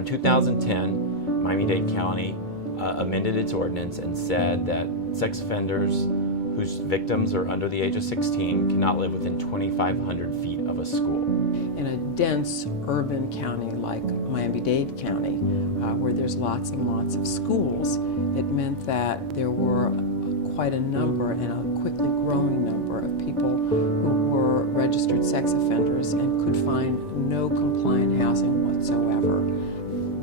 in 2010, Miami-Dade County amended its ordinance and said that sex offenders whose victims are under the age of 16 cannot live within 2,500 feet of a school. In a dense urban county like Miami-Dade County, where there's lots and lots of schools, it meant that there were quite a number and a quickly growing number of people who were registered sex offenders and could find no compliant housing whatsoever.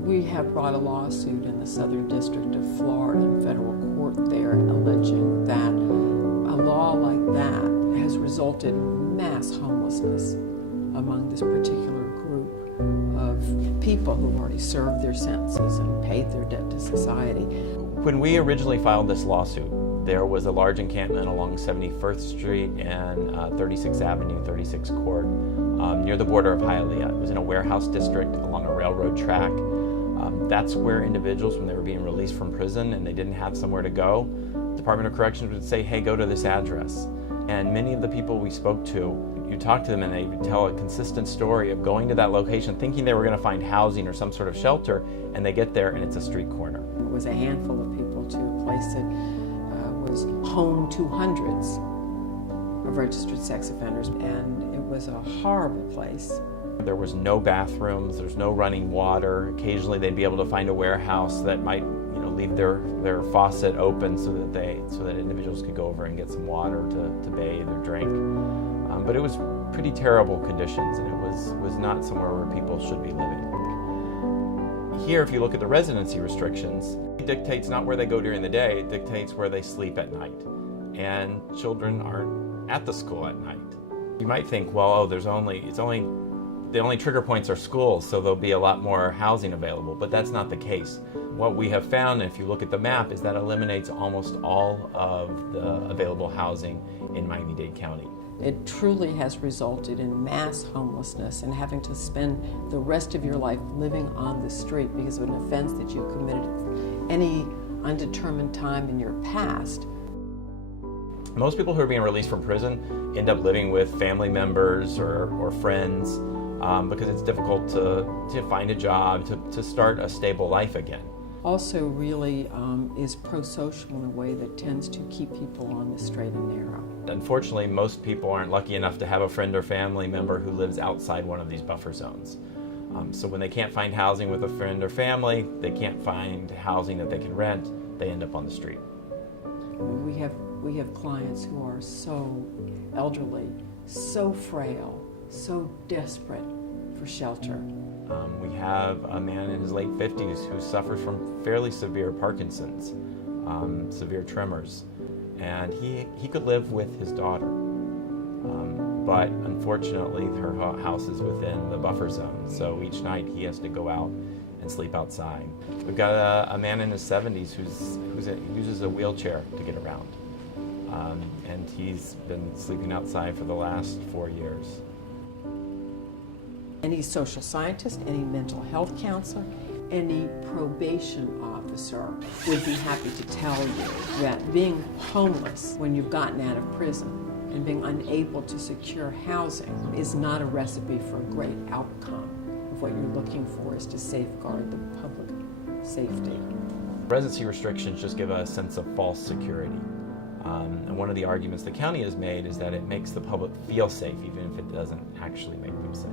We have brought a lawsuit in the Southern District of Florida in federal court there alleging that a law like that has resulted in mass homelessness among this particular group of people who already served their sentences and paid their debt to society. When we originally filed this lawsuit, there was a large encampment along 71st Street and 36th Avenue, 36th Court, near the border of Hialeah. It was in a warehouse district along a railroad track. That's where individuals, when they were being released from prison and they didn't have somewhere to go, the Department of Corrections would say, hey, go to this address. And many of the people we spoke to, you talk to them and they would tell a consistent story of going to that location thinking they were going to find housing or some sort of shelter, and they get there and it's a street corner. It was a handful of people to a place that was home to hundreds of registered sex offenders, and it was a horrible place. There was no bathrooms, there's no running water. Occasionally they'd be able to find a warehouse that might, leave their faucet open so that individuals could go over and get some water to bathe or drink. But it was pretty terrible conditions, and it was not somewhere where people should be living. Here, if you look at the residency restrictions, it dictates not where they go during the day, it dictates where they sleep at night. And children aren't at the school at night. You might think, well, the only trigger points are schools, so there'll be a lot more housing available, but that's not the case. What we have found, if you look at the map, is that eliminates almost all of the available housing in Miami-Dade County. It truly has resulted in mass homelessness and having to spend the rest of your life living on the street because of an offense that you committed at any undetermined time in your past. Most people who are being released from prison end up living with family members or friends because it's difficult to find a job, to start a stable life again. Also really is pro-social in a way that tends to keep people on the straight and narrow. Unfortunately, most people aren't lucky enough to have a friend or family member who lives outside one of these buffer zones. So when they can't find housing with a friend or family, they can't find housing that they can rent, they end up on the street. We have clients who are so elderly, so frail, so desperate for shelter. We have a man in his late 50s who suffers from fairly severe Parkinson's, severe tremors, and he could live with his daughter. But unfortunately, her house is within the buffer zone, so each night he has to go out and sleep outside. We've got a man in his 70s who uses a wheelchair to get around, and he's been sleeping outside for the last 4 years. Any social scientist, any mental health counselor, any probation officer would be happy to tell you that being homeless when you've gotten out of prison and being unable to secure housing is not a recipe for a great outcome. What you're looking for is to safeguard the public safety. Residency restrictions just give a sense of false security. And one of the arguments the county has made is that it makes the public feel safe, even if it doesn't actually make them safe.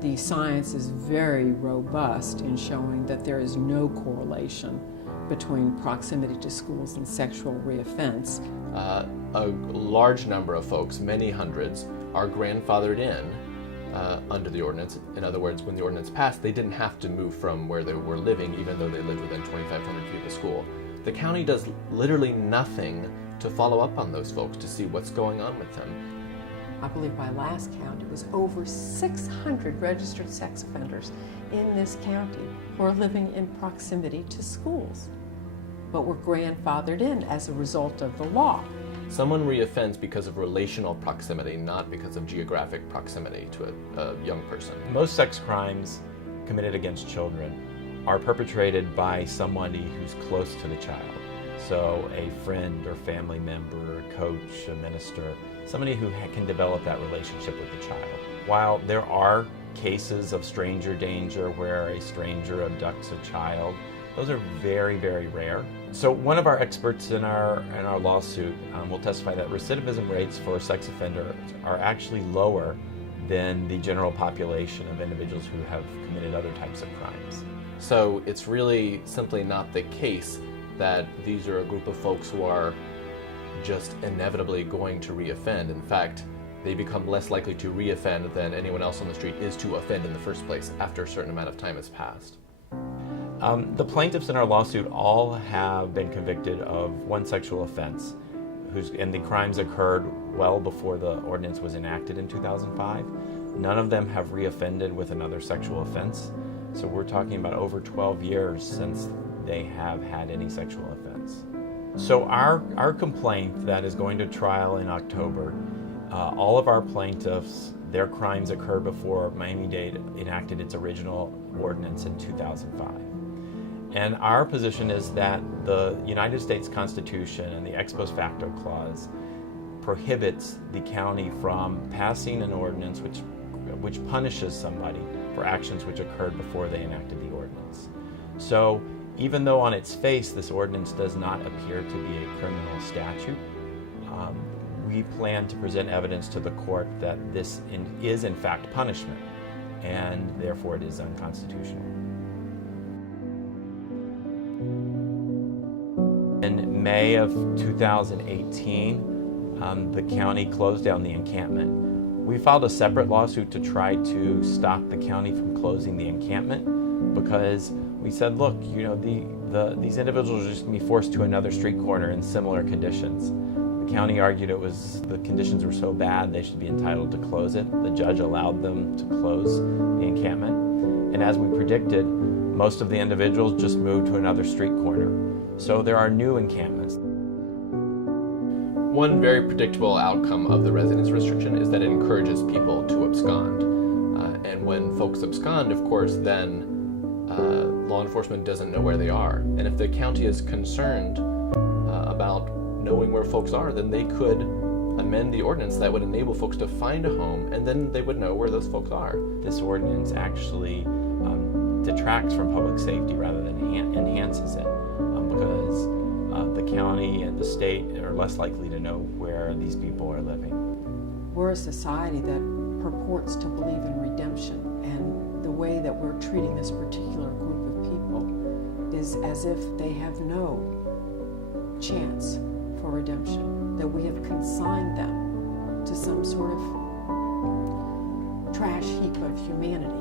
The science is very robust in showing that there is no correlation between proximity to schools and sexual reoffense. A large number of folks, many hundreds, are grandfathered in under the ordinance. In other words, when the ordinance passed, they didn't have to move from where they were living, even though they lived within 2,500 feet of the school. The county does literally nothing to follow up on those folks to see what's going on with them. I believe by last count, it was over 600 registered sex offenders in this county who are living in proximity to schools, but were grandfathered in as a result of the law. Someone reoffends because of relational proximity, not because of geographic proximity to a young person. Most sex crimes committed against children are perpetrated by somebody who's close to the child. So a friend or family member, a coach, a minister, somebody who can develop that relationship with the child. While there are cases of stranger danger where a stranger abducts a child. Those are very, very rare. So one of our experts in our lawsuit will testify that recidivism rates for sex offenders are actually lower than the general population of individuals who have committed other types of crimes. So it's really simply not the case that these are a group of folks who are just inevitably going to reoffend. In fact, they become less likely to reoffend than anyone else on the street is to offend in the first place after a certain amount of time has passed. The plaintiffs in our lawsuit all have been convicted of one sexual offense, and the crimes occurred well before the ordinance was enacted in 2005. None of them have reoffended with another sexual offense, so we're talking about over 12 years since they have had any sexual offense. So our complaint that is going to trial in October, all of our plaintiffs, their crimes occurred before Miami-Dade enacted its original ordinance in 2005. And our position is that the United States Constitution and the ex post facto clause prohibits the county from passing an ordinance which punishes somebody for actions which occurred before they enacted the ordinance. So even though on its face this ordinance does not appear to be a criminal statute, we plan to present evidence to the court that this is in fact punishment, and therefore it is unconstitutional. In May of 2018, the county closed down the encampment. We filed a separate lawsuit to try to stop the county from closing the encampment because we said, look, these individuals are just going to be forced to another street corner in similar conditions. The county argued the conditions were so bad they should be entitled to close it. The judge allowed them to close the encampment. And as we predicted, most of the individuals just moved to another street corner. So there are new encampments. One very predictable outcome of the residence restriction is that it encourages people to abscond. And when folks abscond, of course, then law enforcement doesn't know where they are. And if the county is concerned about knowing where folks are, then they could amend the ordinance that would enable folks to find a home, and then they would know where those folks are. This ordinance actually detracts from public safety rather than enhances it, because the county and the state are less likely to know where these people are living. We're a society that purports to believe in redemption, and the way that we're treating this particular group of people is as if they have no chance for redemption, that we have consigned them to some sort of trash heap of humanity.